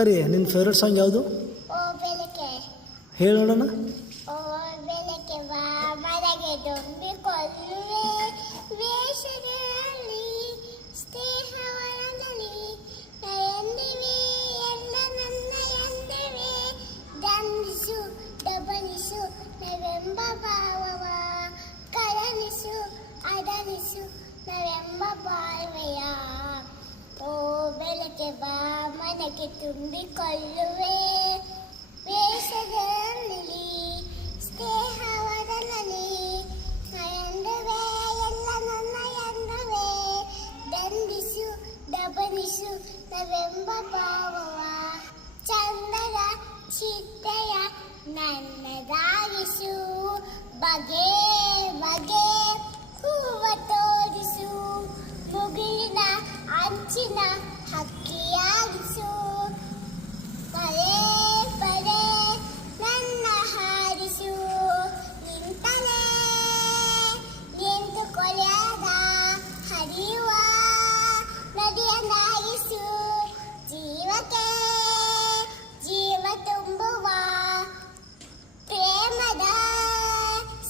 ಸರಿ, ನಿನ್ನ favourite song ಯಾವುದು? ಓ ಬೆಳಕೆ ಹೇಳಿ ನೋಡೋಣ. ಓ ಬೆಳಕೆ ಬಾ ಮನೆಗೆ ತುಂಬಿ ಕೊಲ್ಲುವೆ ವೇಷಗಳಲ್ಲಿ ಸ್ನೇಹವನದಲ್ಲಿ ಎಂದಿವೆ ಎಲ್ಲ ನನ್ನ ಎಂದಿವೆ ದಂಡಿಸು ಡಬಲಿಸು ನಾವೆಂಬ ಭಾವವ ಕರಣಿಸು ಅದಲಿಸು ನಾವೆಂಬ ಬಾಳ್ವೆಯ ಓ ಬೆಳಕೆ ಬಾ ಮನೆಗೆ ತುಂಬಿಕೊಳ್ಳುವೆ ವೇಷದಲ್ಲಿ ಸ್ನೇಹವದನಲ್ಲಿ ಎಂದುವೆ ಎಲ್ಲ ನನ್ನ ಎಂದುವೆ ದಂಡಿಸು ಡಬಲಿಸು ನಾವೆಂಬ ಭಾವವ ಚಂದದ ಚಿತ್ತೆಯ ನನ್ನದಾಗಿಸು ಬಗೆ ಬಗೆ ಹೂವ ತೋರಿಸು ಮುಗಿಲಿನ ಅಂಚಿನ ಹಕ್ಕಿಯಾಗಿಸು ಪದೇ ಪದೇ ನನ್ನ ಹಾರಿಸು ನಿಂತಲೇ ನಿಂತು ಕೊಲೆಯಾದ ಹರಿಯುವ ನದಿಯನ್ನಾಗಿಸು ಜೀವಕ್ಕೆ ಜೀವ ತುಂಬುವ ಪ್ರೇಮದ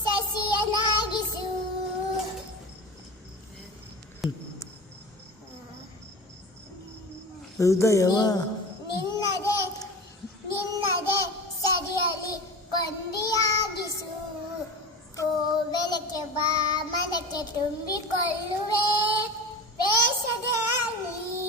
ಸಸಿಯನ್ನಾಗಿಸು. ಹೃದಯವ ನಿನ್ನದೇ ನಿನ್ನದೇ ಸರಿಯಲಿ ಕೊಂಡಿಯಾಗಿಸು ಓ ಬೆಳಕೆ ಬಾ ಮನಕ್ಕೆ ತುಂಬಿಕೊಳ್ಳುವೆ ವೇಷದಲ್ಲಿ